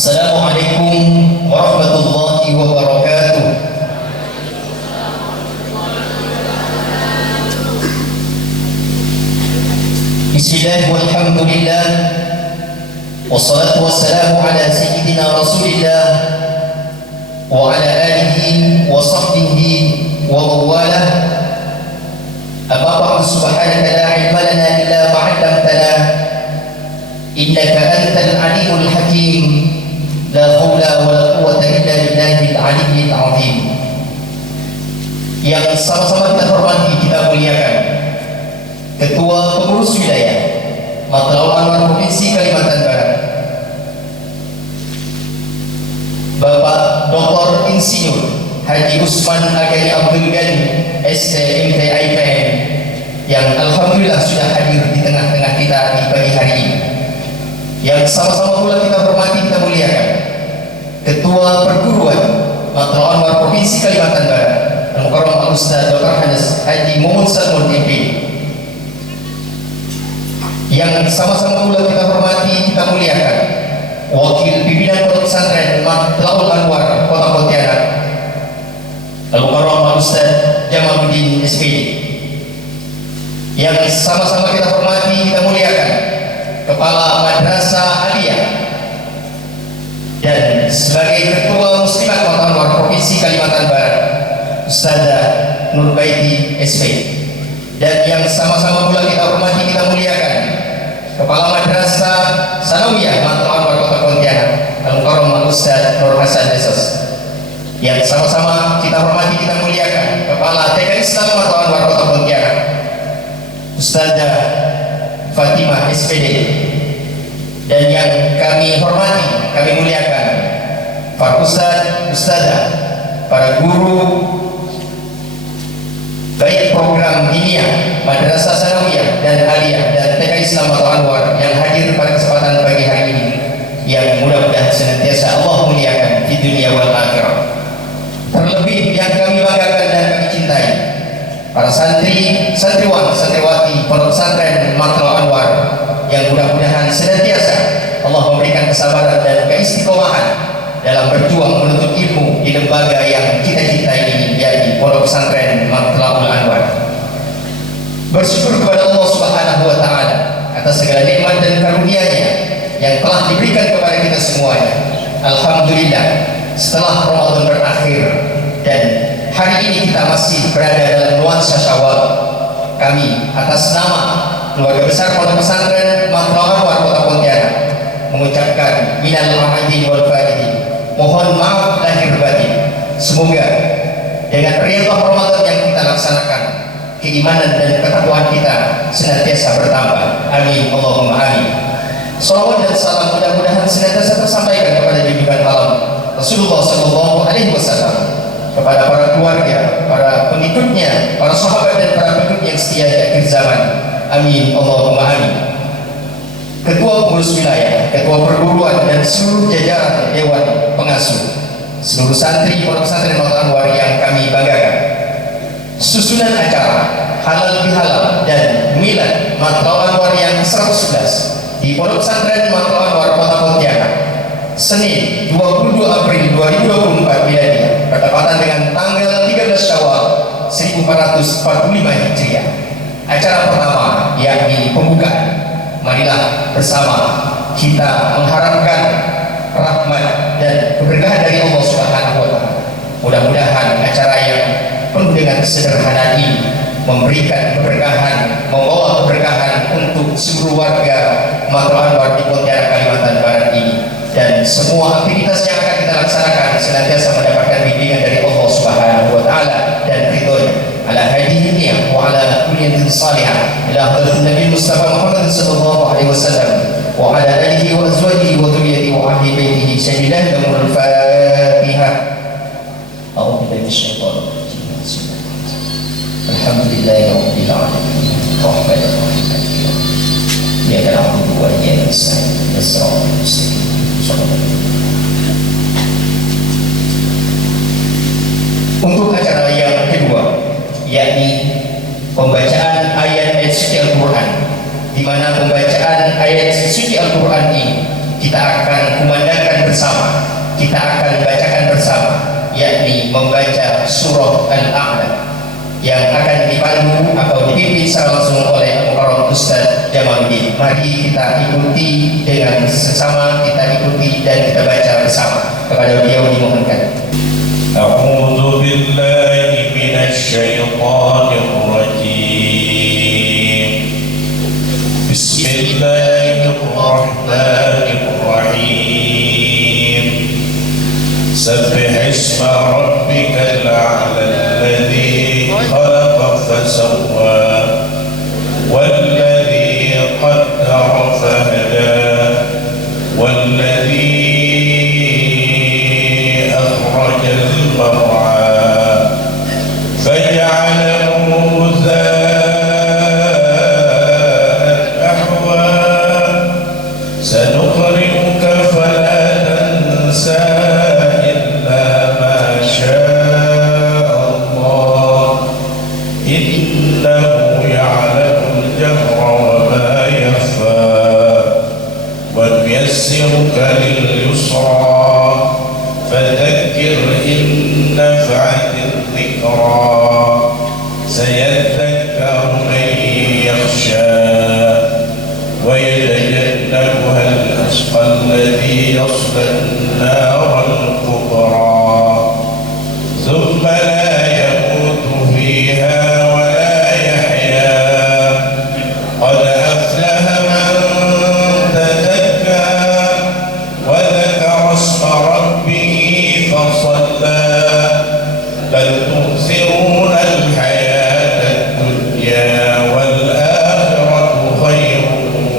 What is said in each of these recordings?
Assalamualaikum warahmatullahi wabarakatuh. Bismillah walhamdulillah, wassalatu wassalamu ala sayyidina rasulillah wa ala alihi wa sahbihi wa mawalah. Amma ba'du, subhanaka la ilma lana illa ma 'allamtana innaka antal alimul hakim. La haula wa la quwwata illa billahil aliyyil azim. Yang sama-sama kita hormati, kita muliakan Ketua Pengurus Wilayah Matla'ul Anwar Provinsi Kalimantan Barat, Bapak Dr. Insinyur Haji Usman Agani Abdul Ghani STMT IPM, yang alhamdulillah sudah hadir di tengah-tengah kita di pagi hari ini. Yang sama-sama pula kita hormati, kita muliakan Ketua Perguruan Matla'ul Anwar Provinsi Kalimantan Barat, Al-Mukarram Al-Ustaz Dr. Haji Muhammad Salmun MP. Yang sama-sama pula kita hormati, kita muliakan Wakil Pimpinan Pondok Pesantren Matla'ul Anwar Kota Pontianak, Al-Mukarram Al-Ustaz Jamaluddin SPD. Yang sama-sama kita hormati, kita muliakan Kepala Madrasah Aliyah dan sebagai Ketua Muslimat Matla'ul Anwar Provinsi Kalimantan Barat, Ustazah Nurbaiti SP. Dan yang sama-sama pula kita hormati, kita muliakan Kepala Madrasah Sanawiyah Matla'ul Anwar Kota Pontianak, Al-Mukarram Al-Ustaz Nur Hasan Desos. Yang sama-sama kita hormati, kita muliakan Kepala TK Islam Matla'ul Anwar Kota Pontianak, Ustazah Fatimah SPD. Dan yang kami hormati, kami muliakan para ustaz, ustazah, para guru baik program diniyah, Madrasah Sanawiyah dan Aliyah dan TK Islam Matla'ul Anwar yang hadir pada kesempatan pagi hari ini, yang mudah-mudahan senantiasa Allah muliakan di dunia wal akhirah. Terlebih yang kami banggakan dan kami cintai, para santri, santriwan, santriwati Pondok Pesantren Matla'ul Anwar, yang mudah-mudahan senantiasa Allah memberikan kesabaran dan keistiqomahan dalam berjuang menuntut ilmu di lembaga yang kita cintai ini, yaitu Pondok Pesantren Matla'ul Anwar. Bersyukur kepada Allah Subhanahu wa Ta'ala atas segala nikmat dan karunia-Nya yang telah diberikan kepada kita semuanya. Alhamdulillah, setelah Ramadan berakhir dan hari ini kita masih berada dalam nuansa Syawal, kami atas nama keluarga besar Pondok Pesantren Matla'ul Anwar Kota Pontianak mengucapkan minal aidin wal faidin, mohon maaf lahir batin. Semoga dengan riyadhah Ramadan yang kita laksanakan, keimanan dan ketakwaan kita senantiasa bertambah. Amin Allahumma amin. Salawat dan salam mudah-mudahan senantiasa tersampaikan kepada junjungan alam Rasulullah Sallallahu Alaihi Wasallam, kepada para keluarga, para pengikutnya, para sahabat dan para pengikut yang setia di akhir zaman. Amin Allahumma amin. Ketua Pengurus Wilayah, Ketua Perguruan dan seluruh jajaran Dewan Pengasuh, seluruh santri Pondok Pesantren Matla'ul Anwar yang kami banggakan, susunan acara halal bihalal dan milad Matla'ul Anwar yang 111 di Pondok Pesantren Matla'ul Anwar Kota Pontianak, Senin 22 April 2024 Miladiah, bertepatan dengan tanggal 13 Syawal 1445 Hijriah. Acara pertama yakni pembukaan. Marilah bersama kita mengharapkan rahmat dan keberkahan dari Allah Subhanahu wa Ta'ala. Mudah-mudahan acara yang penuh dengan kesederhanaan ini memberikan keberkahan, membawa keberkahan untuk seluruh warga Matla'ul Anwar di Pontianak, Kalimantan Barat ini, dan semua aktivitas yang akan kita laksanakan senantiasa mendapatkan bimbingan dari Allah Subhanahu wa Ta'ala dan ridhonya. Ala hadihi niyah wa ala kulliyatin salihah ila hadratin Nabi Mustafa Muhammad sallallahu alaihi wasallam wa ala alihi wa azwajihi wa dhurriyyatihi wa ahli baitihi syamilan damul Fatihah. A'udzu billahi minasyaitonir rajim. Alhamdulillahi rabbil alamin. Rahmanir rahim. Iyyaka na'budu wa iyyaka nasta'in. Ihdinas mustaqim. Untuk acara yang kedua, yakni pembacaan ayat-ayat suci Al-Quran, di mana pembacaan ayat suci Al-Quran ini kita akan kumandangkan bersama, kita akan bacakan bersama, yakni membaca surah Al-A'la yang akan dipandu atau dipimpin secara langsung oleh Mukarram Ustaz Jamaluddin. Mari kita ikuti dengan sesama, kita ikuti dan kita baca bersama. Kepada beliau dimohonkan. A'udzu billahi minasy syaithanir rajim. Bismillahirrahmanirrahim. Sabbih isma rabbikal a'la alladzi khalaqa fasawwa والذي قدر فهدى والذي أخرج المرعى فجعله غثاء أحوى سنقرئك فلا تنسى إلا ما شاء الله إنه يعلم الجهر وما يخفى ونيسرك لليسرى فذكر إن نفعت الذكرى سيذكر من يخشى ويتجنبها الأشقى الذي يصلى النار الكبرى ثم لا يموت فيها ولا يحيا قد أفلح من تزكى وذكر اسم ربه فصلى بل تؤثرون الحياة الدنيا والآخرة خير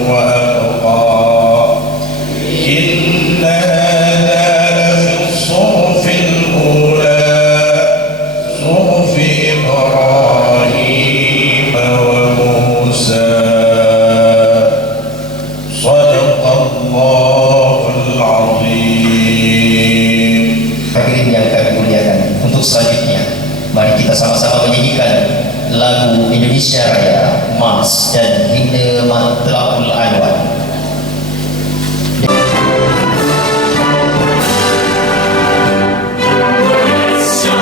وأبقى إن هذا لفي الصحف الأولى صحف إبراهيم وموسى صدق الله العظيم. Hadirin yang kami muliakan, untuk selanjutnya mari kita sama-sama menyanyikan lagu Indonesia Raya Mas dan Hingga Matlaqul Anwar. Shall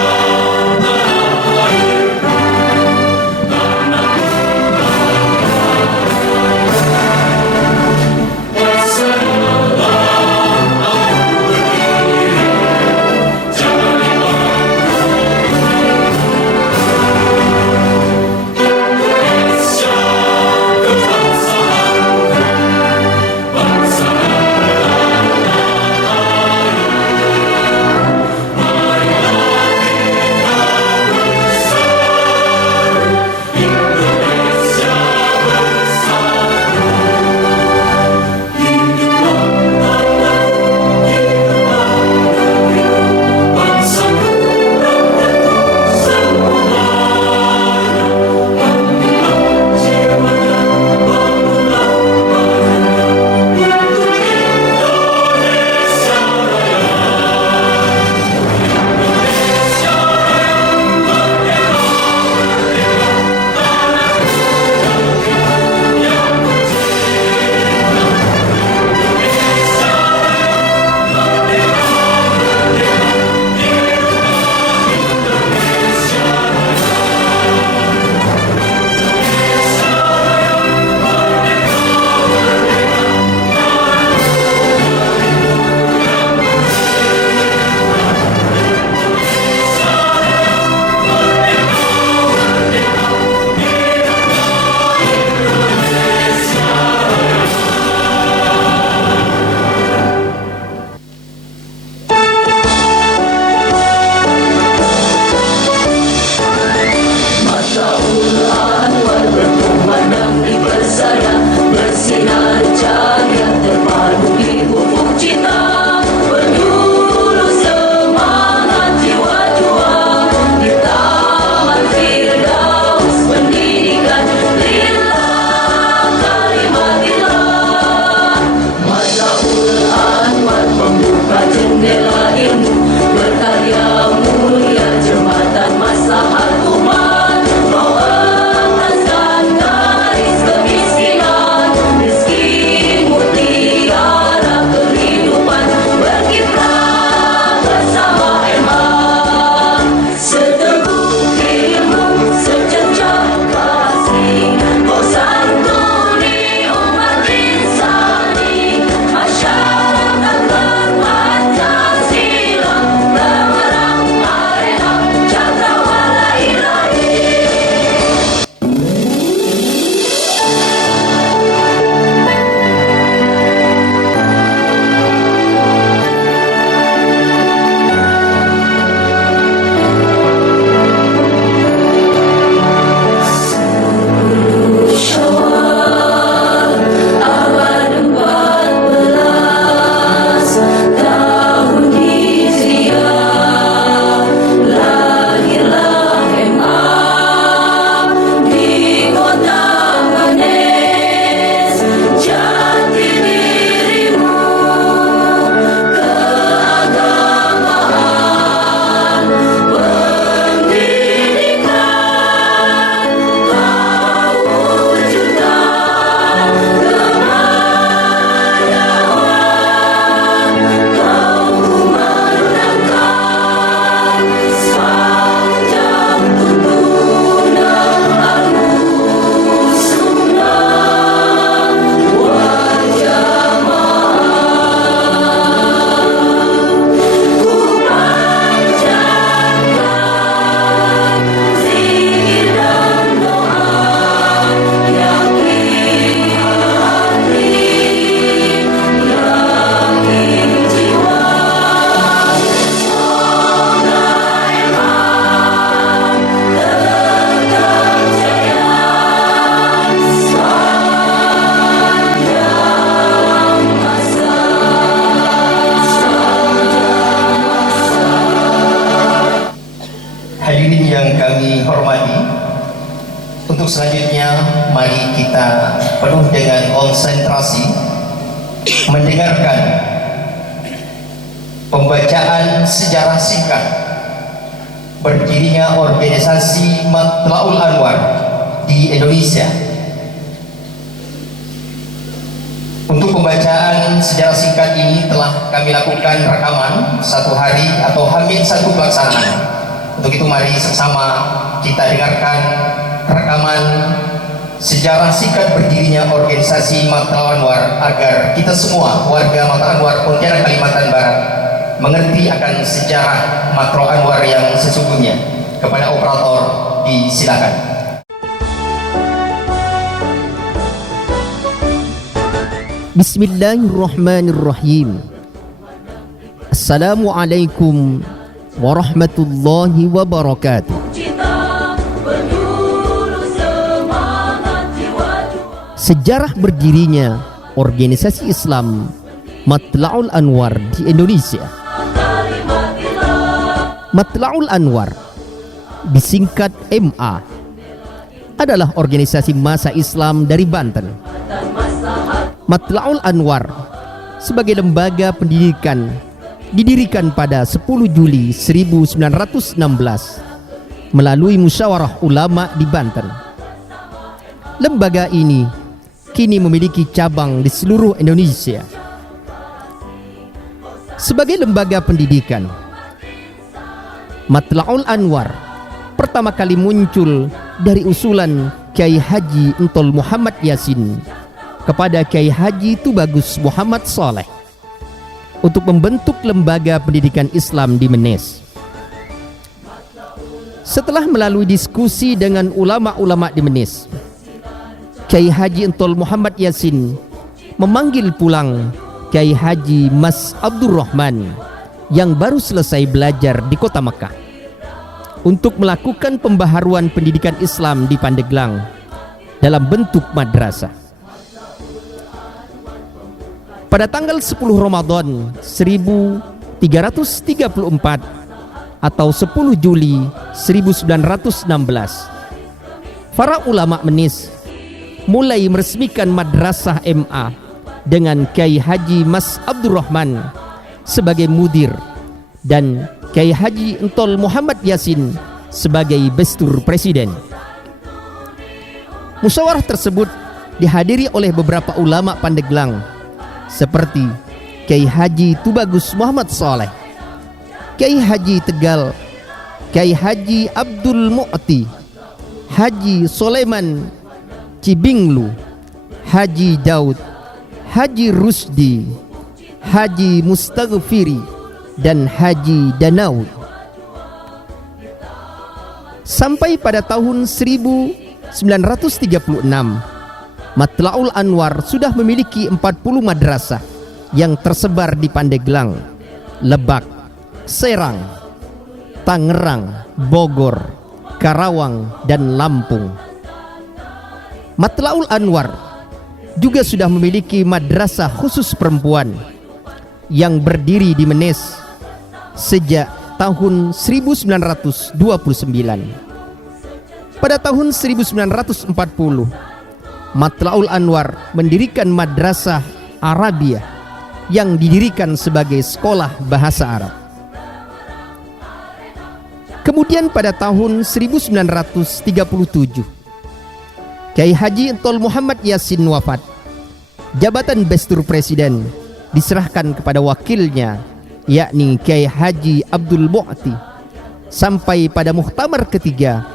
kita penuh dengan konsentrasi mendengarkan pembacaan sejarah singkat berdirinya organisasi Matla'ul Anwar di Indonesia. Untuk pembacaan sejarah singkat ini telah kami lakukan rekaman 1 hari atau hampir 1 pelaksanaan. Untuk itu mari sama kita dengarkan rekaman sejarah singkat berdirinya organisasi Matla'ul Anwar agar kita semua warga Matla'ul Anwar Pontianak Kalimantan Barat mengerti akan sejarah Matla'ul Anwar yang sesungguhnya. Kepada operator disilakan. Bismillahirrahmanirrahim. Assalamualaikum warahmatullahi wabarakatuh. Sejarah berdirinya organisasi Islam Matla'ul Anwar di Indonesia. Matla'ul Anwar, disingkat MA, adalah organisasi massa Islam dari Banten. Matla'ul Anwar sebagai lembaga pendidikan didirikan pada 10 Juli 1916 melalui musyawarah ulama di Banten. Lembaga ini kini memiliki cabang di seluruh Indonesia. Sebagai lembaga pendidikan, Matla'ul Anwar pertama kali muncul dari usulan Kiai Haji Entol Muhammad Yasin kepada Kiai Haji Tubagus Muhammad Saleh untuk membentuk lembaga pendidikan Islam di Menes. Setelah melalui diskusi dengan ulama-ulama di Menes, Kiai Haji Entol Muhammad Yasin memanggil pulang Kiai Haji Mas Abdurrahman yang baru selesai belajar di kota Mekah untuk melakukan pembaharuan pendidikan Islam di Pandeglang dalam bentuk madrasah. Pada tanggal 10 Ramadan 1334 atau 10 Juli 1916, para ulama Menes mulai meresmikan madrasah MA dengan Kiai Haji Mas Abdurrahman sebagai mudir dan Kiai Haji Entol Muhammad Yasin sebagai bestur presiden. Musyawarah tersebut dihadiri oleh beberapa ulama Pandeglang seperti Kiai Haji Tubagus Muhammad Saleh, Kiai Haji Tegal, Kiai Haji Abdul Mu'ti, Haji Soleman Cibinglu, Haji Daud, Haji Rusdi, Haji Mustaghfiri, dan Haji Danaud. Sampai pada tahun 1936, Matla'ul Anwar sudah memiliki 40 madrasah yang tersebar di Pandeglang, Lebak, Serang, Tangerang, Bogor, Karawang, dan Lampung. Matla'ul Anwar juga sudah memiliki madrasah khusus perempuan yang berdiri di Menes sejak tahun 1929. Pada tahun 1940, Matla'ul Anwar mendirikan madrasah Arabia yang didirikan sebagai sekolah bahasa Arab. Kemudian pada tahun 1937, Kiai Haji Entol Muhammad Yasin wafat. Jabatan bestur presiden diserahkan kepada wakilnya, yakni Kiai Haji Abdul Mu'ti, sampai pada muktamar ketiga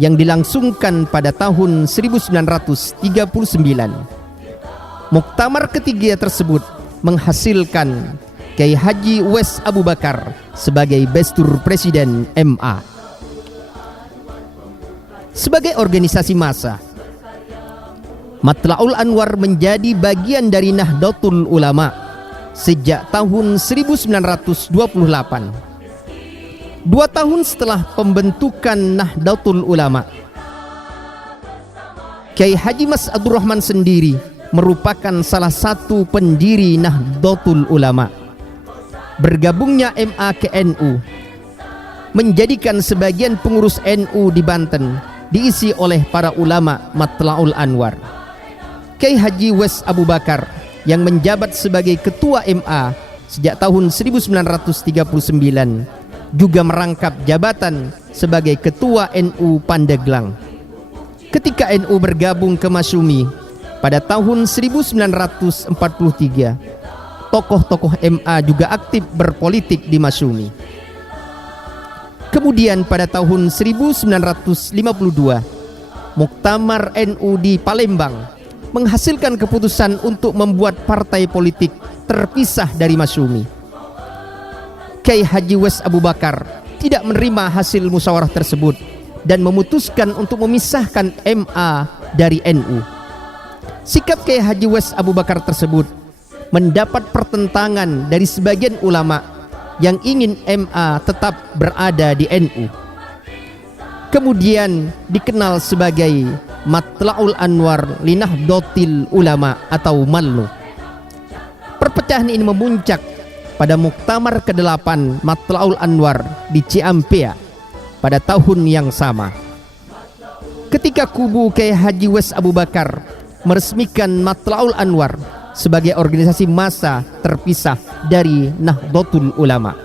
yang dilangsungkan pada tahun 1939. Muktamar ketiga tersebut menghasilkan Kiai Haji Wes Abu Bakar sebagai bestur presiden MA. Sebagai organisasi massa, Matla'ul Anwar menjadi bagian dari Nahdlatul Ulama sejak tahun 1928. 2 tahun setelah pembentukan Nahdlatul Ulama, Kiai Haji Mas Abdurrahman sendiri merupakan salah satu pendiri Nahdlatul Ulama. Bergabungnya MA ke NU menjadikan sebagian pengurus NU di Banten diisi oleh para ulama Matla'ul Anwar. Kiai Haji Wes Abu Bakar yang menjabat sebagai Ketua MA sejak tahun 1939 juga merangkap jabatan sebagai Ketua NU Pandeglang. Ketika NU bergabung ke Masyumi pada tahun 1943, tokoh-tokoh MA juga aktif berpolitik di Masyumi. Kemudian pada tahun 1952, Muktamar NU di Palembang menghasilkan keputusan untuk membuat partai politik terpisah dari Masyumi. Kiai Haji Wes Abu Bakar tidak menerima hasil musyawarah tersebut dan memutuskan untuk memisahkan MA dari NU. Sikap Kiai Haji Wes Abu Bakar tersebut mendapat pertentangan dari sebagian ulama yang ingin MA tetap berada di NU. Kemudian dikenal sebagai Matla'ul Anwar Linahdlatul Ulama atau MALNU. Perpecahan ini memuncak pada Muktamar ke-8 Matla'ul Anwar di Ciampea pada tahun yang sama. Ketika kubu Kiai Haji Wes Abu Bakar meresmikan Matla'ul Anwar sebagai organisasi massa terpisah dari Nahdlatul Ulama.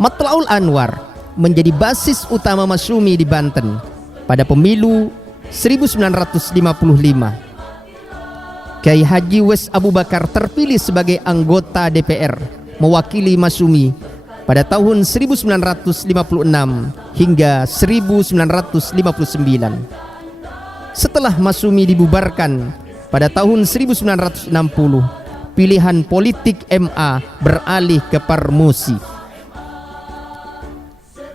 Matla'ul Anwar menjadi basis utama Masyumi di Banten pada pemilu 1955. Kiai Haji Wes Abu Bakar terpilih sebagai anggota DPR mewakili Masyumi pada tahun 1956 hingga 1959. Setelah Masyumi dibubarkan pada tahun 1960, pilihan politik MA beralih ke Parmusi.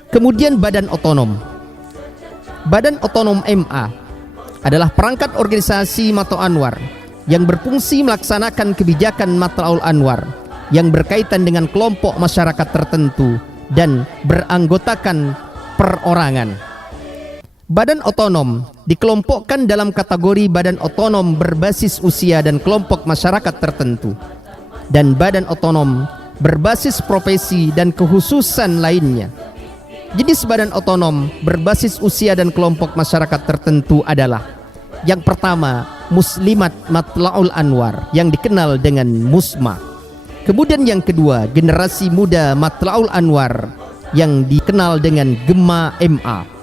Kemudian Badan Otonom. Badan Otonom MA adalah perangkat organisasi Matla'ul Anwar yang berfungsi melaksanakan kebijakan Matla'ul Anwar yang berkaitan dengan kelompok masyarakat tertentu dan beranggotakan perorangan. Badan otonom dikelompokkan dalam kategori badan otonom berbasis usia dan kelompok masyarakat tertentu, dan badan otonom berbasis profesi dan kekhususan lainnya. Jenis badan otonom berbasis usia dan kelompok masyarakat tertentu adalah: yang pertama, Muslimat Matla'ul Anwar yang dikenal dengan MUSMA. Kemudian yang kedua, generasi muda Matla'ul Anwar yang dikenal dengan Gema MA.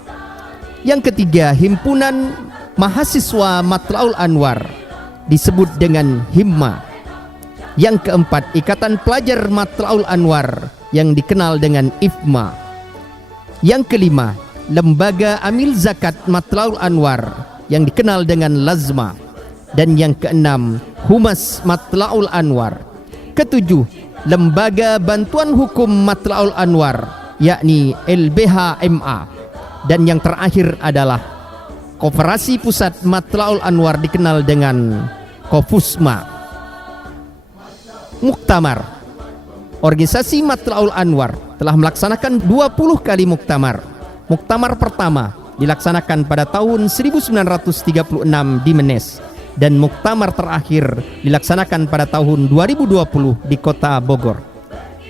Yang ketiga, himpunan mahasiswa Matla'ul Anwar disebut dengan HIMMA. Yang keempat, ikatan pelajar Matla'ul Anwar yang dikenal dengan IFMA. Yang kelima, lembaga amil zakat Matla'ul Anwar yang dikenal dengan LAZMA. Dan yang keenam, Humas Matla'ul Anwar. Ketujuh, lembaga bantuan hukum Matla'ul Anwar yakni LBH MA. Dan yang terakhir adalah Koperasi Pusat Matla'ul Anwar dikenal dengan Kofusma. Muktamar. Organisasi Matla'ul Anwar telah melaksanakan 20 kali muktamar. Muktamar pertama dilaksanakan pada tahun 1936 di Menes, dan muktamar terakhir dilaksanakan pada tahun 2020 di Kota Bogor.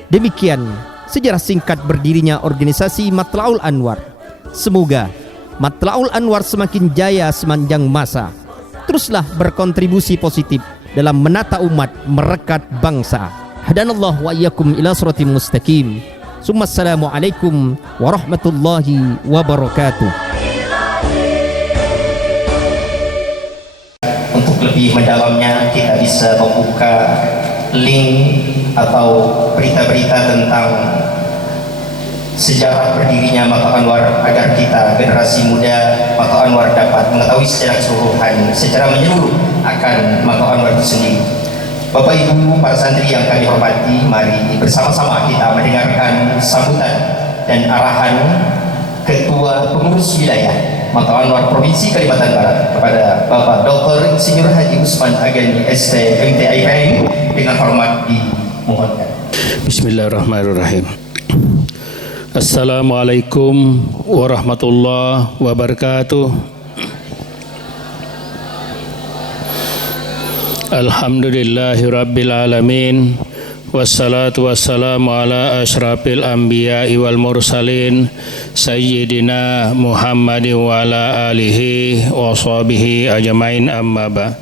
Demikian sejarah singkat berdirinya organisasi Matla'ul Anwar. Semoga Matla'ul Anwar semakin jaya sepanjang masa. Teruslah berkontribusi positif dalam menata umat, merekat bangsa. Hadanallahu wa iyyakum ila siratal mustaqim. Assalamualaikum warahmatullahi wabarakatuh. Untuk lebih mendalamnya, kita bisa membuka link atau berita-berita tentang sejarah berdirinya Matla'ul Anwar agar kita generasi muda Matla'ul Anwar dapat mengetahui secara keseluruhan, secara menyeluruh akan Matla'ul Anwar itu sendiri. Bapak Ibu para santri yang kami hormati, mari bersama-sama kita mendengarkan sambutan dan arahan Ketua Pengurus Wilayah Matla'ul Anwar Provinsi Kalimantan Barat kepada Bapak Dr. Insinyur Haji Usman Agani ST MTIPM dengan hormat dimohonkan. Bismillahirrahmanirrahim. Assalamualaikum warahmatullahi wabarakatuh. Alhamdulillahi rabbil alamin, Wassalatu wassalamu ala asyrafil anbiya'i wal mursalin Sayyidina Muhammadin wa ala alihi wa sahbihi ajmain amma ba.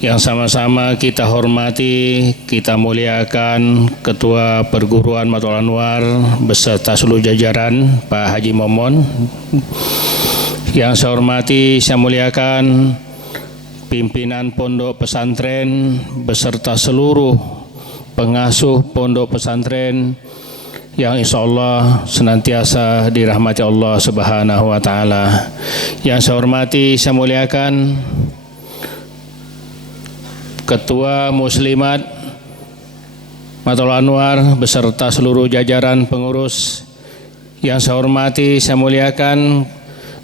Yang sama-sama kita hormati, kita muliakan Ketua Perguruan Matul Anwar beserta seluruh jajaran Pak Haji Momon. Yang saya hormati, saya muliakan pimpinan pondok pesantren beserta seluruh pengasuh pondok pesantren yang insya Allah senantiasa dirahmati Allah Subhanahu wa Ta'ala. Yang saya hormati, saya muliakan Ketua Muslimat Matul Anwar beserta seluruh jajaran pengurus. Yang saya hormati, saya muliakan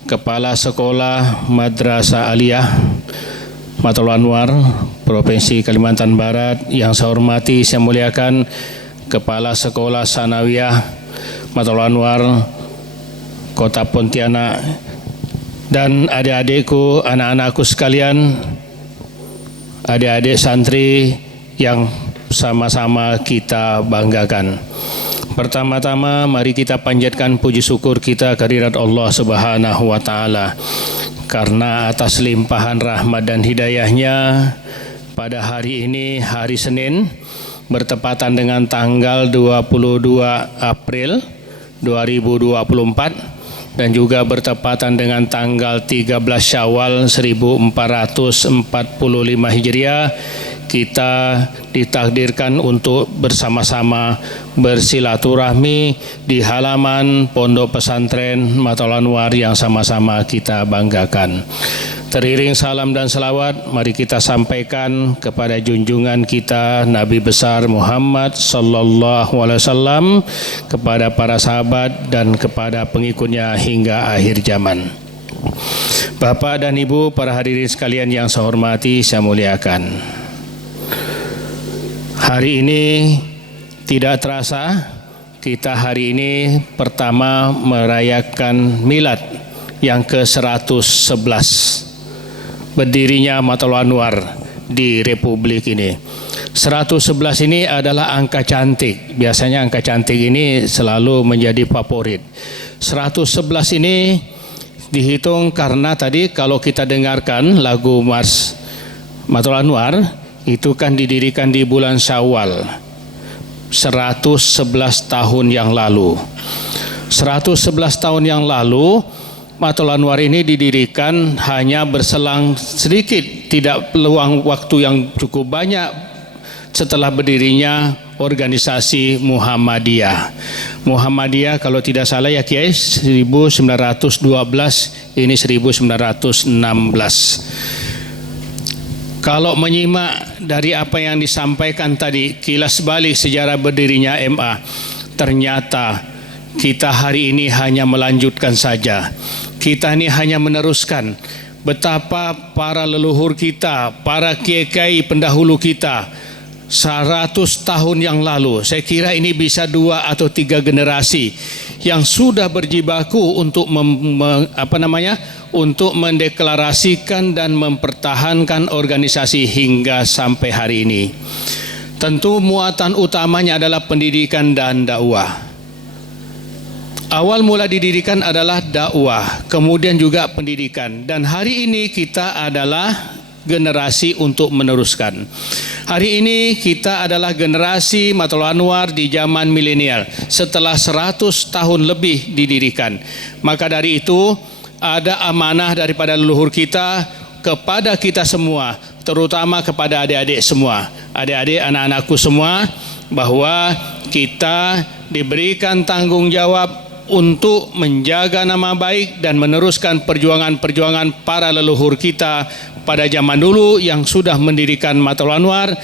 Kepala Sekolah Madrasah Aliyah Matul Anwar Provinsi Kalimantan Barat. Yang saya hormati, saya muliakan Kepala Sekolah Sanawiyah Matul Anwar Kota Pontianak dan adik-adikku, anak-anakku sekalian, adik-adik santri yang sama-sama kita banggakan. Pertama-tama mari kita panjatkan puji syukur kita kehadirat Allah Subhanahu wa Ta'ala, karena atas limpahan rahmat dan hidayahnya pada hari ini, hari Senin, bertepatan dengan tanggal 22 April 2024 dan juga bertepatan dengan tanggal 13 Syawal 1445 Hijriah, kita ditakdirkan untuk bersama-sama bersilaturahmi di halaman Pondok Pesantren Matul Anwar yang sama-sama kita banggakan. Teriring salam dan selawat, mari kita sampaikan kepada junjungan kita Nabi besar Muhammad sallallahu alaihi wasallam, kepada para sahabat dan kepada pengikutnya hingga akhir zaman. Bapak dan Ibu, para hadirin sekalian yang saya hormati, saya muliakan. Hari ini tidak terasa kita hari ini pertama merayakan milad yang ke-111 berdirinya Matul Anwar di Republik ini. 111 ini adalah angka cantik. Biasanya angka cantik ini selalu menjadi favorit. 111 ini dihitung karena tadi kalau kita dengarkan lagu Mars Matul Anwar itu kan didirikan di bulan Syawal 111 tahun yang lalu. 111 tahun yang lalu Matul Anwar ini didirikan hanya berselang sedikit, tidak peluang waktu yang cukup banyak setelah berdirinya organisasi Muhammadiyah. Muhammadiyah kalau tidak salah ya Kiai 1912, ini 1916. Kalau menyimak dari apa yang disampaikan tadi, kilas balik sejarah berdirinya MA, ternyata kita hari ini hanya melanjutkan saja. Kita ini hanya meneruskan betapa para leluhur kita, para kiai-kiai pendahulu kita 100 tahun yang lalu. Saya kira ini bisa 2 atau 3 generasi yang sudah berjibaku untuk untuk mendeklarasikan dan mempertahankan organisasi hingga sampai hari ini. Tentu muatan utamanya adalah pendidikan dan dakwah. Awal mula didirikan adalah dakwah, kemudian juga pendidikan, dan hari ini kita adalah generasi untuk meneruskan. Hari ini kita adalah generasi Matul Anwar di zaman milenial setelah 100 tahun lebih didirikan. Maka dari itu ada amanah daripada leluhur kita kepada kita semua, terutama kepada adik-adik semua, adik-adik anak-anakku semua, bahwa kita diberikan tanggung jawab untuk menjaga nama baik dan meneruskan perjuangan-perjuangan para leluhur kita pada zaman dulu yang sudah mendirikan Matul Anwar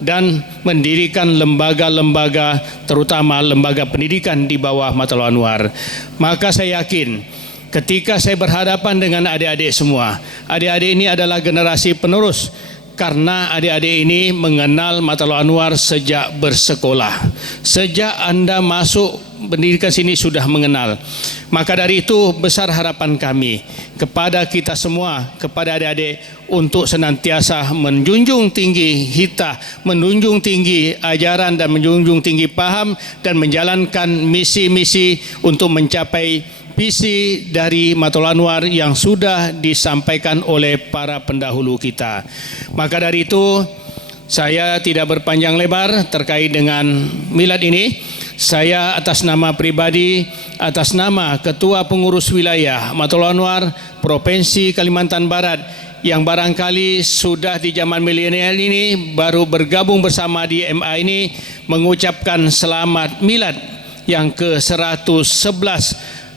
dan mendirikan lembaga-lembaga, terutama lembaga pendidikan di bawah Matul Anwar. Maka saya yakin ketika saya berhadapan dengan adik-adik semua, adik-adik ini adalah generasi penerus, karena adik-adik ini mengenal Matul Anwar sejak bersekolah. Sejak Anda masuk pendidikan sini sudah mengenal. Maka dari itu besar harapan kami kepada kita semua, kepada adik-adik, untuk senantiasa menjunjung tinggi hitah, menjunjung tinggi ajaran dan menjunjung tinggi paham dan menjalankan misi-misi untuk mencapai visi dari Matul Anwar yang sudah disampaikan oleh para pendahulu kita. Maka dari itu saya tidak berpanjang lebar terkait dengan milad ini. Saya atas nama pribadi, atas nama Ketua Pengurus Wilayah Matul Anwar Provinsi Kalimantan Barat yang barangkali sudah di zaman milenial ini baru bergabung bersama di MA ini, mengucapkan selamat milad yang ke-111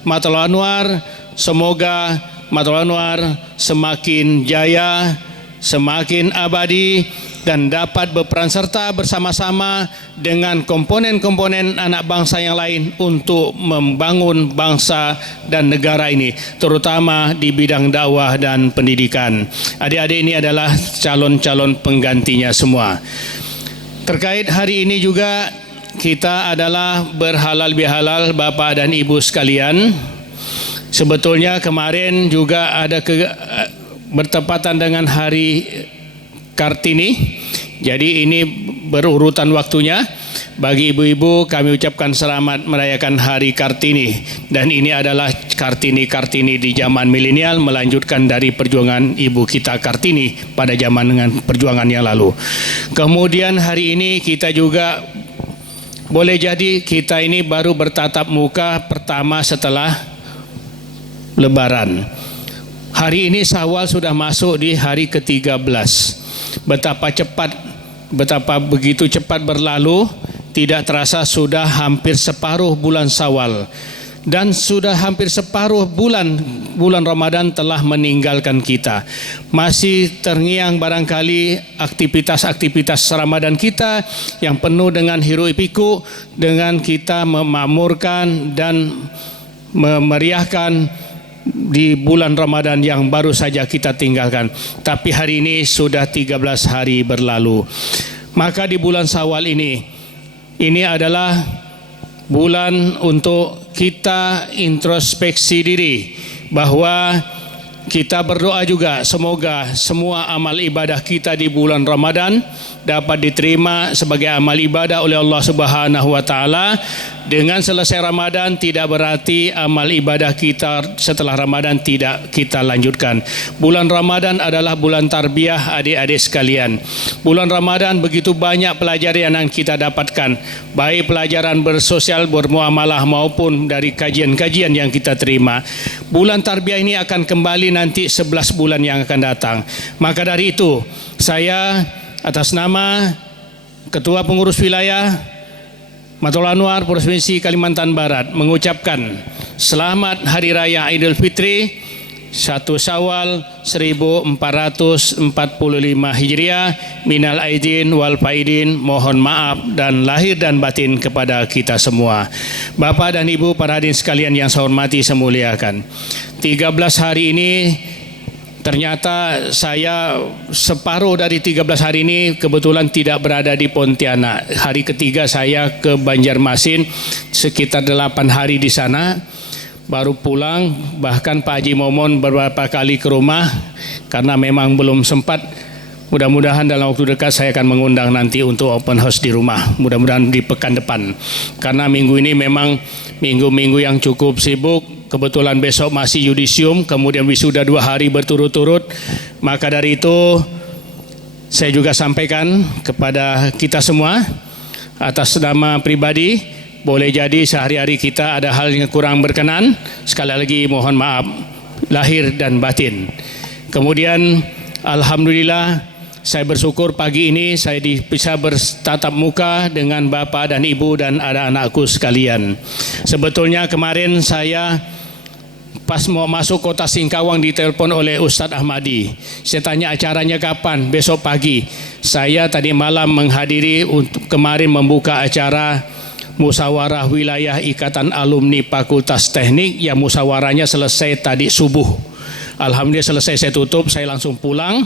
Matul Anwar. Semoga Matul Anwar semakin jaya, semakin abadi, dan dapat berperan serta bersama-sama dengan komponen-komponen anak bangsa yang lain untuk membangun bangsa dan negara ini, terutama di bidang dakwah dan pendidikan. Adik-adik ini adalah calon-calon penggantinya semua. Terkait hari ini juga kita adalah berhalal bihalal Bapak dan Ibu sekalian. Sebetulnya kemarin juga ada bertepatan dengan hari Kartini, jadi ini berurutan waktunya. Bagi ibu-ibu kami ucapkan selamat merayakan hari Kartini, dan ini adalah Kartini di zaman milenial, melanjutkan dari perjuangan ibu kita Kartini pada zaman dengan perjuangan yang lalu. Kemudian hari ini kita juga boleh jadi kita ini baru bertatap muka pertama setelah Lebaran. Hari ini Syawal sudah masuk di hari ke-13. Betapa begitu cepat berlalu, tidak terasa sudah hampir separuh bulan Syawal, dan sudah hampir separuh bulan Ramadan telah meninggalkan kita. Masih terngiang barangkali aktivitas-aktivitas Ramadan kita yang penuh dengan hiruk pikuk, dengan kita memakmurkan dan memeriahkan di bulan Ramadan yang baru saja kita tinggalkan. Tapi hari ini sudah 13 hari berlalu. Maka di bulan Syawal ini adalah bulan untuk kita introspeksi diri, bahwa kita berdoa juga semoga semua amal ibadah kita di bulan Ramadan dapat diterima sebagai amal ibadah oleh Allah Subhanahu wa taala. Dengan selesai Ramadan tidak berarti amal ibadah kita setelah Ramadan tidak kita lanjutkan. Bulan Ramadan adalah bulan tarbiyah adik-adik sekalian. Bulan Ramadan begitu banyak pelajaran yang kita dapatkan, baik pelajaran bersosial, bermuamalah maupun dari kajian-kajian yang kita terima. Bulan tarbiyah ini akan kembali nanti 11 bulan yang akan datang. Maka dari itu saya atas nama Ketua Pengurus Wilayah Matul Anwar Provinsi Kalimantan Barat mengucapkan selamat Hari Raya Idul Fitri 1 Syawal 1445 Hijriah. Minal aidin wal faidin, mohon maaf dan lahir dan batin kepada kita semua. Bapak dan Ibu para hadirin sekalian yang saya hormati, saya muliakan. 13 hari ini ternyata saya separuh dari 13 hari ini kebetulan tidak berada di Pontianak. Hari ketiga saya ke Banjarmasin, sekitar 8 hari di sana, baru pulang. Bahkan Pak Haji Momon beberapa kali ke rumah karena memang belum sempat. Mudah-mudahan dalam waktu dekat saya akan mengundang nanti untuk open house di rumah, mudah-mudahan di pekan depan. Karena minggu ini memang minggu-minggu yang cukup sibuk. Kebetulan besok masih yudisium, kemudian wisuda 2 hari berturut-turut. Maka dari itu saya juga sampaikan kepada kita semua atas nama pribadi, boleh jadi sehari-hari kita ada hal yang kurang berkenan. Sekali lagi mohon maaf lahir dan batin. Kemudian alhamdulillah saya bersyukur pagi ini saya bisa bertatap muka dengan Bapak dan Ibu dan anak-anakku sekalian. Sebetulnya kemarin saya pas mau masuk kota Singkawang ditelepon oleh Ustadz Ahmadi. Saya tanya acaranya kapan? Besok pagi. Saya tadi malam menghadiri untuk kemarin membuka acara musyawarah wilayah Ikatan Alumni Fakultas Teknik yang musyawarahnya selesai tadi subuh. Alhamdulillah selesai saya tutup, saya langsung pulang.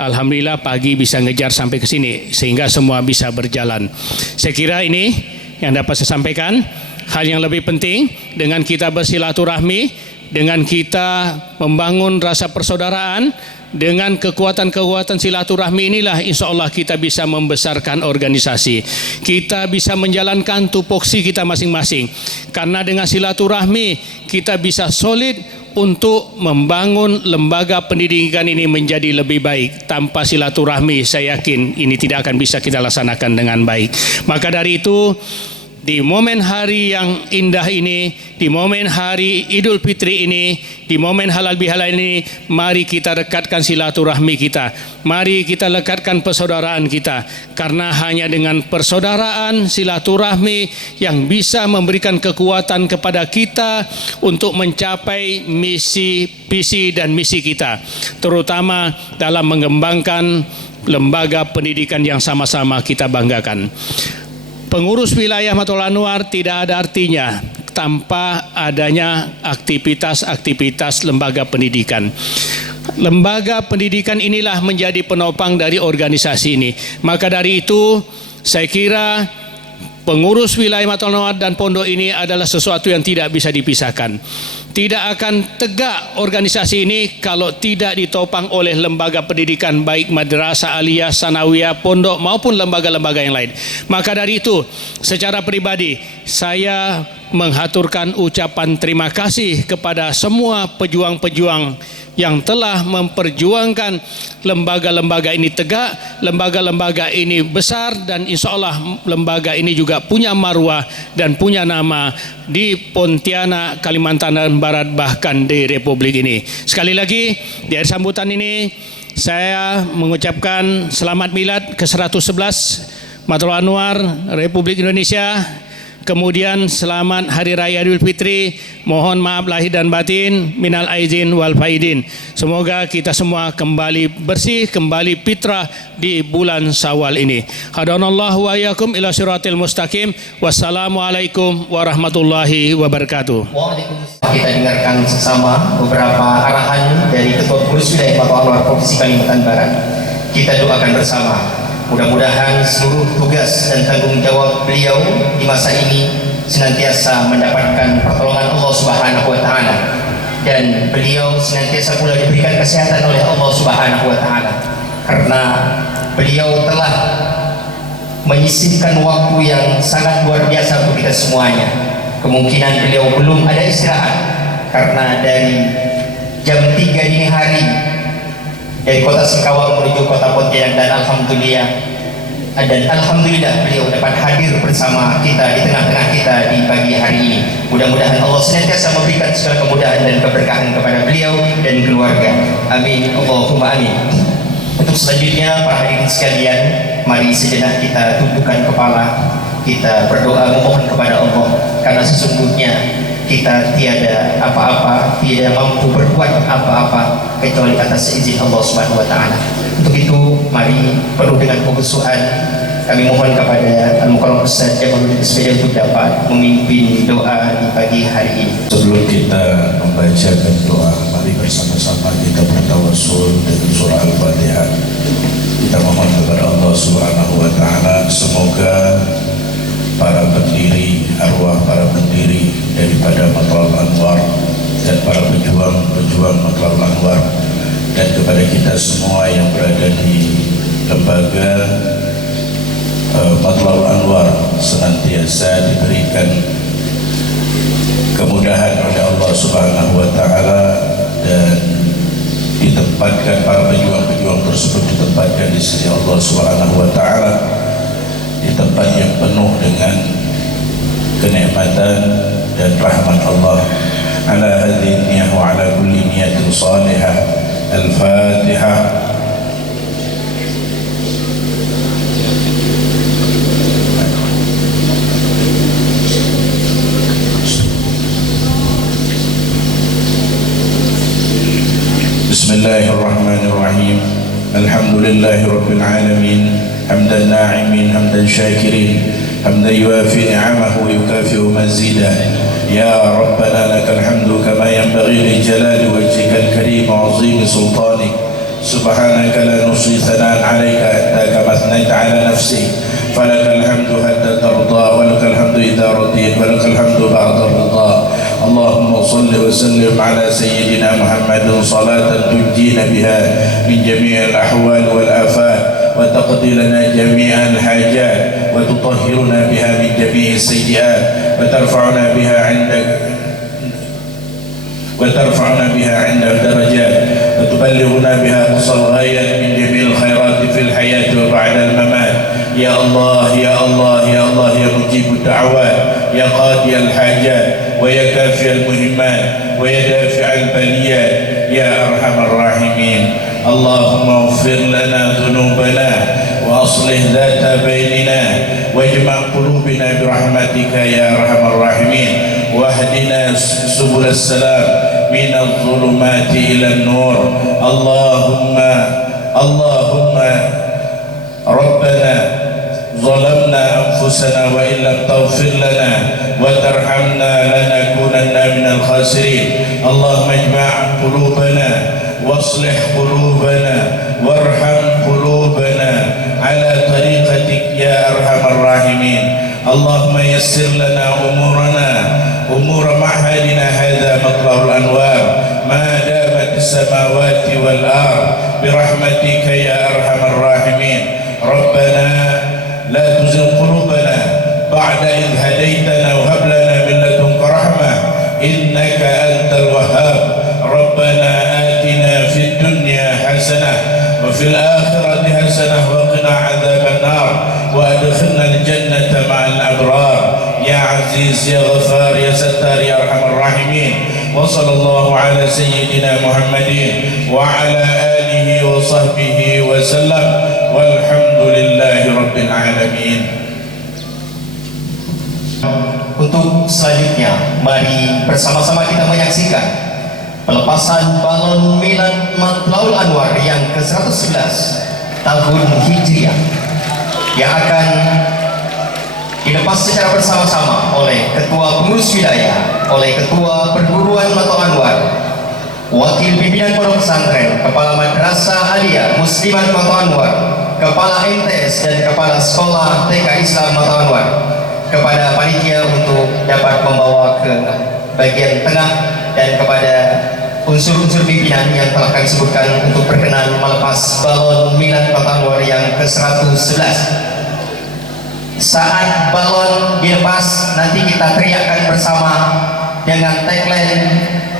Alhamdulillah pagi bisa ngejar sampai ke sini sehingga semua bisa berjalan. Saya kira ini yang dapat saya sampaikan. hal yang lebih penting, dengan kita bersilaturahmi, dengan kita membangun rasa persaudaraan, dengan kekuatan-kekuatan silaturahmi inilah insya Allah kita bisa membesarkan organisasi. Kita bisa menjalankan tupoksi kita masing-masing. Karena dengan silaturahmi kita bisa solid untuk membangun lembaga pendidikan ini menjadi lebih baik. Tanpa silaturahmi saya yakin ini tidak akan bisa kita laksanakan dengan baik. Maka dari itu, di momen hari yang indah ini, di momen hari Idul Fitri ini, di momen halal bihalal ini, mari kita rekatkan silaturahmi kita. Mari kita lekatkan persaudaraan kita. Karena hanya dengan persaudaraan, silaturahmi yang bisa memberikan kekuatan kepada kita untuk mencapai misi, visi dan misi kita. Terutama dalam mengembangkan lembaga pendidikan yang sama-sama kita banggakan. Pengurus wilayah Matlabul Anwar tidak ada artinya tanpa adanya aktivitas-aktivitas lembaga pendidikan. Lembaga pendidikan inilah menjadi penopang dari organisasi ini. Maka dari itu, saya kira pengurus wilayah Matlabul Anwar dan pondok ini adalah sesuatu yang tidak bisa dipisahkan. Tidak akan tegak organisasi ini kalau tidak ditopang oleh lembaga pendidikan, baik madrasah, aliyah, sanawiyah, pondok maupun lembaga-lembaga yang lain. Maka dari itu, secara pribadi saya menghaturkan ucapan terima kasih kepada semua pejuang-pejuang yang telah memperjuangkan lembaga-lembaga ini tegak, lembaga-lembaga ini besar, dan insya Allah lembaga ini juga punya marwah dan punya nama di Pontianak, Kalimantan Barat, bahkan di Republik ini. Sekali lagi, di akhir sambutan ini saya mengucapkan selamat milad ke-111 Matlabul Anwar Republik Indonesia. Kemudian selamat Hari Raya Idul Fitri. Mohon maaf lahir dan batin, minal aizin wal faidin. Semoga kita semua kembali bersih, kembali fitrah di bulan Syawal ini. Hadanallahu wa iyyakum ila siratil mustaqim. Wassalamualaikum warahmatullahi wabarakatuh. Waalaikumsalam. Kita dengarkan sesama beberapa arahan dari Ketua Pengurus Wilayah Matlabul Anwar Provinsi Kalimantan Barat. Kita doakan bersama. Mudah-mudahan seluruh tugas dan tanggung jawab beliau di masa ini senantiasa mendapatkan pertolongan Allah Subhanahu wa taala, dan beliau senantiasa pula diberikan kesehatan oleh Allah Subhanahu wa taala, karena beliau telah menyisipkan waktu yang sangat luar biasa untuk kita semuanya. Kemungkinan beliau belum ada istirahat karena dari jam 3 dini hari dari kota Singkawang menuju kota Pontianak, dan alhamdulillah beliau dapat hadir bersama kita di tengah-tengah kita di pagi hari ini. Mudah-mudahan Allah senantiasa memberikan segala kemudahan dan keberkahan kepada beliau dan keluarga. Amin, Allahumma amin. Untuk selanjutnya para hadirin sekalian, mari sejenak kita tundukkan kepala, kita berdoa memohon kepada Allah, karena sesungguhnya kita tiada apa-apa, tiada mampu berbuat apa-apa kecuali atas izin Allah Subhanahu wa taala. Untuk itu, mari penuh dengan kekhusyuan kami mohon kepada Al-Mukarram Ustaz Jamaluddin Ismail untuk dapat memimpin doa di pagi hari ini. Sebelum kita membacakan doa, mari bersama-sama kita bertawassul dengan surah Al-Fatihah. Kita mohon kepada Allah Subhanahu wa taala semoga para pendiri, arwah para pendiri daripada Matlabul Anwar dan para pejuang Matlabul Anwar, dan kepada kita semua yang berada di lembaga Matlabul Anwar senantiasa diberikan kemudahan oleh Allah Subhanahu wa taala, dan ditempatkan para pejuang-pejuang tersebut ditempatkan di sisi Allah Subhanahu wa taala di tempat yang penuh dengan kenikmatan dan rahmat Allah. Ala hadhihi niyyah wa ala kulli niyatin salihah. Al-Fatihah. Bismillahirrahmanirrahim. Alhamdulillahi rabbil alamin. حمد الناعمين حمد الشاكرين حمدا يوافي نعمه ويكافئ مزيدا. يا ربنا لك الحمد كما ينبغي لجلال وجهك الكريم وعظيم سلطانك. سبحانك لا نحصي ثناء عليك أنت كما أثنيت على نفسك. فلك الحمد حتى ترضى ولك الحمد إذا رضيت ولك الحمد بعد الرضا. اللهم صل وسلم على سيدنا محمد صلاة تنجينا بها من جميع الأحوال والآفات وتقضي لنا جميع الحاجات وتطهرنا بها من جميع السيئات وترفعنا بها عند الدرجات وتبلغنا بها أقصى الغايات من جميع الخيرات في الحياة وبعد الممات. يا الله يا الله يا الله يا مجيب الدعوات يا قاضي الحاجات ويا كافي المهمات ويا دافع البليات يا أرحم الراحمين. اللهم اغفر لنا ذنوبنا وأصلح ذات بيننا واجمع قلوبنا برحمتك يا أرحم الراحمين واهدنا سبل السلام من الظلمات إلى النور. اللهم ربنا ظلمنا أنفسنا وإن لم تغفر لنا وترحمنا لنكونن من الخاسرين. اللهم اجمع قلوبنا واصلح قلوبنا وارحم قلوبنا على طريقتك يا أرحم الراحمين. اللهم يسر لنا أمور معهدنا هذا مطلع الأنوار ما دامت السماوات والأرض برحمتك يا أرحم الراحمين. ربنا لا تزغ قلوبنا بعد إذ هديتنا وهب لنا من لدنك رحمة إنك أنت الوهاب. ربنا آتنا في الدنيا حسنة وفي الآخرة حسنة وقنا عذاب النار وأدخلنا الجنة مع الأبرار يا عزيز يا غفار يا ستار يا أرحم الراحمين. وصلى الله على سيدنا محمد وعلى آله وصحبه وسلم والحمد لله رب العالمين. Untuk selanjutnya, mari bersama-sama kita menyaksikan pelepasan balon Milad Matlaul Anwar yang ke-111 tahun Hijriah yang akan dilepas secara bersama-sama oleh Ketua Pengurus Wilayah, oleh Ketua Perguruan Matlaul Anwar, Wakil Pimpinan Pondok Pesantren, Kepala Madrasah Aliyah Muslimat Matlaul Anwar, Kepala MTS dan Kepala Sekolah TK Islam Matlaul Anwar, kepada panitia untuk dapat membawa ke bagian tengah dan kepada unsur-unsur pimpinan yang telah kami sebutkan untuk berkenan melepas balon Milad Matlaul Anwar yang ke-111. Saat balon dilepas, nanti kita teriakkan bersama dengan tagline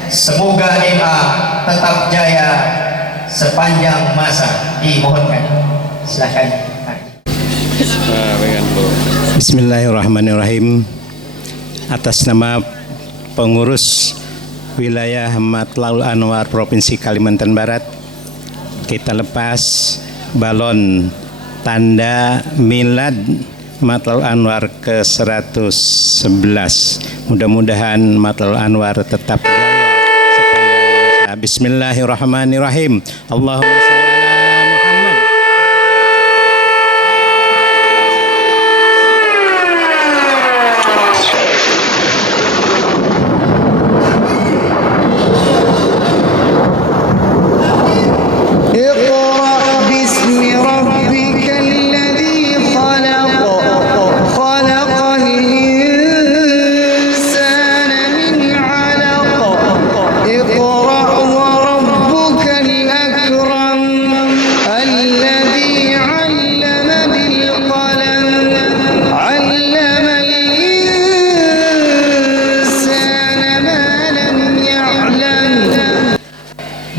semoga MA tetap jaya sepanjang masa. Dimohonkan. Silakan. Bismillahirrahmanirrahim. Atas nama pengurus wilayah Matlaul Anwar Provinsi Kalimantan Barat, kita lepas balon tanda Milad Matlaul Anwar ke-111. Mudah-mudahan Matlaul Anwar tetap jaya sepanjang masa. Bismillahirrahmanirrahim. Allahumma shalli ala Muhammad.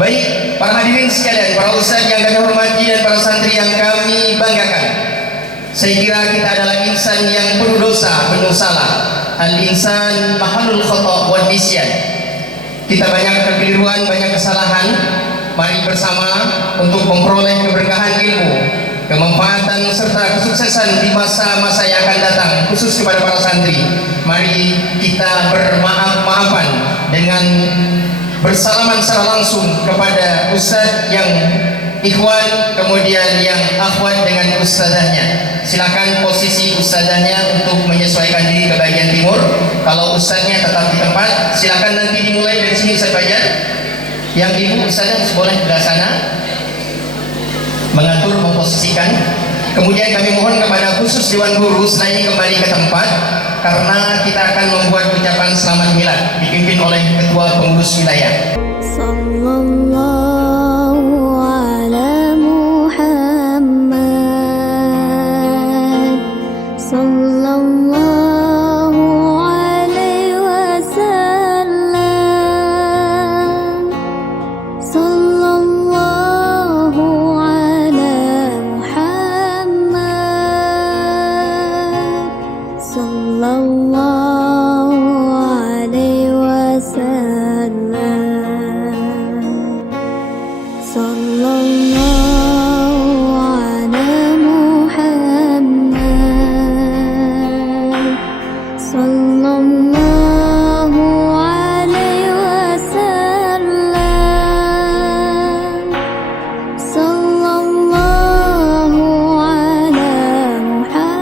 Baik, para hadirin sekalian, para ustaz yang kami hormati dan para santri yang kami banggakan. Saya kira kita adalah insan yang penuh dosa, penuh salah. Al-insan mahalul khata' wa nisyan. Kita banyak kekeliruan, banyak kesalahan. Mari bersama untuk memperoleh keberkahan ilmu, kemanfaatan serta kesuksesan di masa-masa yang akan datang, khusus kepada para santri. Mari kita bermaaf-maafan dengan bersalaman secara langsung kepada ustaz yang ikhwan, kemudian yang akhwat dengan ustazahnya. Silakan posisi ustazahnya untuk menyesuaikan diri ke bagian timur. Kalau ustaznya tetap di tempat, silakan nanti dimulai dari sini Ustaz Fajar. Yang ibu ustazah boleh di sana mengatur, memposisikan. Kemudian Kemudian kami mohon kepada khusus Dewan Guru setelah ini kembali ke tempat, karena kita akan membuat ucapan selamat milad dipimpin oleh Ketua Pengurus Wilayah. Sallallahu ala Muhammad, sallallahu alaihi wasallam, sallallahu ala Muhammad, sallallahu alaihi wasallam. Sallallahu ala Muhammad, sallallahu alaihi wasallam, sallallahu ala Muhammad,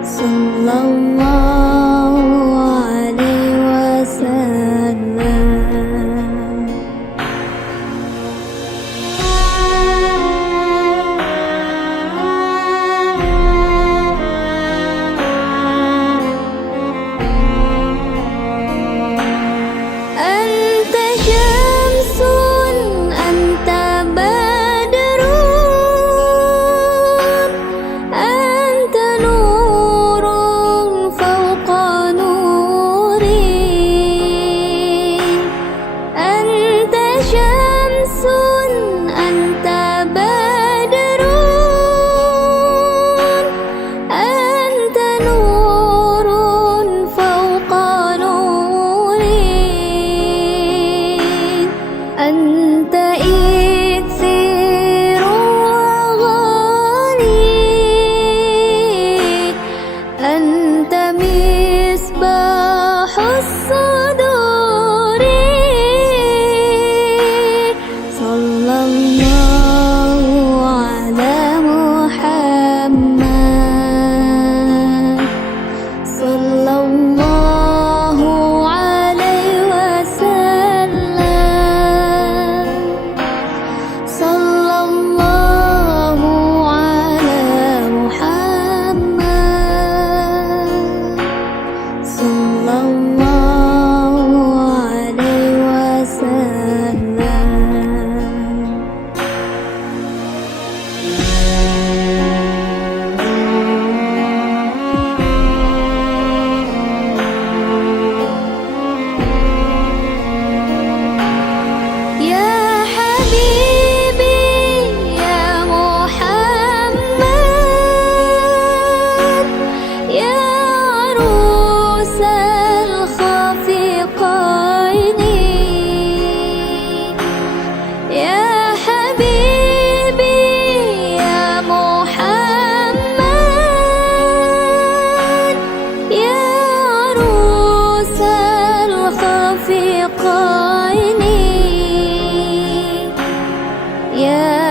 sallallahu alaihi wasallam. أنت شمس أنت بدر أنت نور فوق نوري أنت شمس أنت بدر أنت نور فوق نوري أنت إكسير وغالي أنت مصباح الصدور صلى الله على محمد صلى الله عليه وسلم صلى الله على محمد صلى الله عليه وسلم. يا حبيبي يا محمد يا عروس الخفيقين يا حبيبي يا محمد يا عروس الخفيقين يا